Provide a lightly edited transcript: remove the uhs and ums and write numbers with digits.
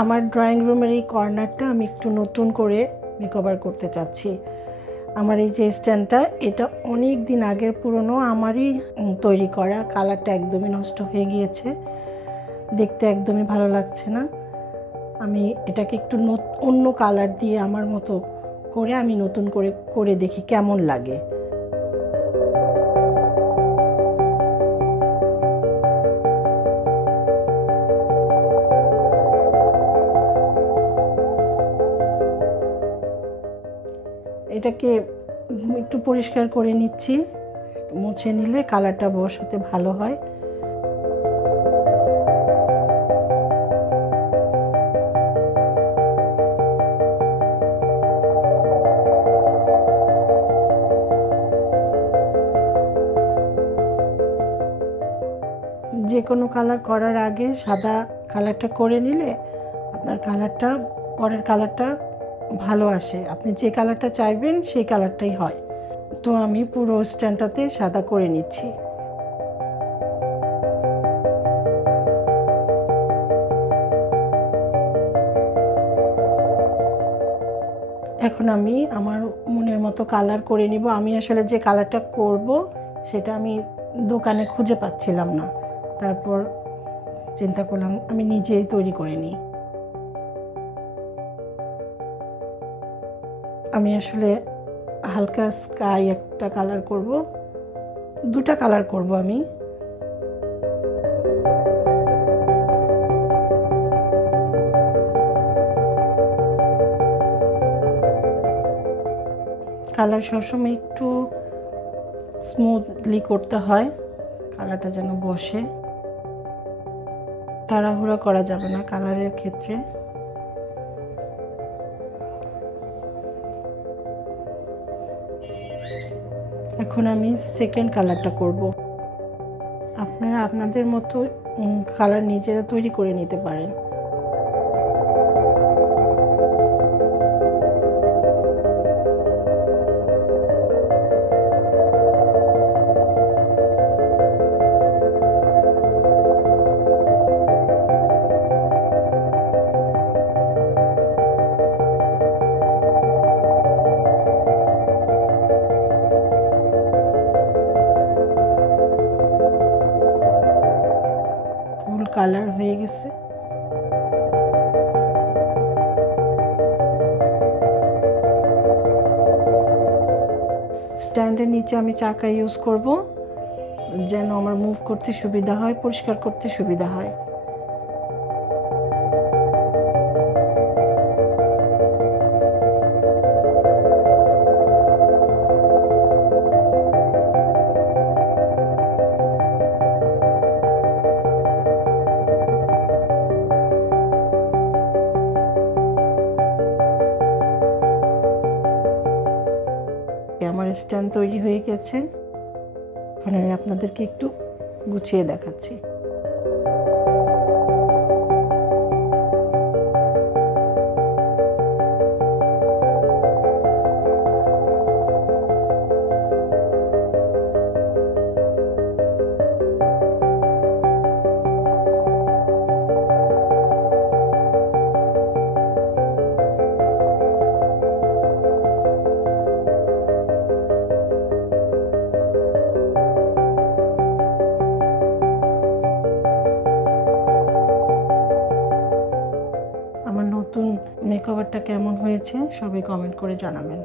আমার ড্রয়িং রুমের এই কর্নারটা আমি একটু নতুন করে মেকওভার করতে চাচ্ছি। আমার এই যে স্ট্যান্ডটা, এটা অনেক দিন আগের পুরনো, আমারই তৈরি করা। কালারটা একদমই নষ্ট হয়ে গিয়েছে, দেখতে একদমই ভালো লাগছে না। আমি এটাকে একটু অন্য কালার দিয়ে আমার মতো করে আমি নতুন করে দেখি কেমন লাগে। এটাকে একটু পরিষ্কার করে নিচ্ছি, মুছে নিলে কালারটা বসাতে ভালো হয়। যে কোনো কালার করার আগে সাদা কালারটা করে নিলে আপনার কালারটা, পরের কালারটা ভালো আসে। আপনি যে কালারটা চাইবেন সেই কালারটাই হয়। তো আমি পুরো স্ট্যান্ডটাতে সাদা করে নিচ্ছি। এখন আমি আমার মনের মতো কালার করে নিব। আমি আসলে যে কালারটা করব সেটা আমি দোকানে খুঁজে পাচ্ছিলাম না, তারপর চিন্তা করলাম আমি নিজেই তৈরি করে নিই। আমি আসলে হালকা স্কাই একটা কালার করব, দুটা কালার করব আমি। কালার সবসময় একটু স্মুথলি করতে হয়, কালারটা যেন বসে। তাড়াহুড়া করা যাবে না কালারের ক্ষেত্রে। এখন আমি সেকেন্ড কালারটা করব। আপনারা আপনাদের মতো কালার নিজেরা তৈরি করে নিতে পারেন। ফুল কালার হয়ে গেছে। স্ট্যান্ডের নিচে আমি চাকা ইউজ করব, যেন আমার মুভ করতে সুবিধা হয়, পরিষ্কার করতে সুবিধা হয়। আমার স্ট্যান্ড তৈরি হয়ে গেছে। এখন আমি আপনাদেরকে একটু গুছিয়ে দেখাচ্ছি। আমার নতুন মেকওভারটা কেমন হয়েছে সবাই কমেন্ট করে জানাবেন।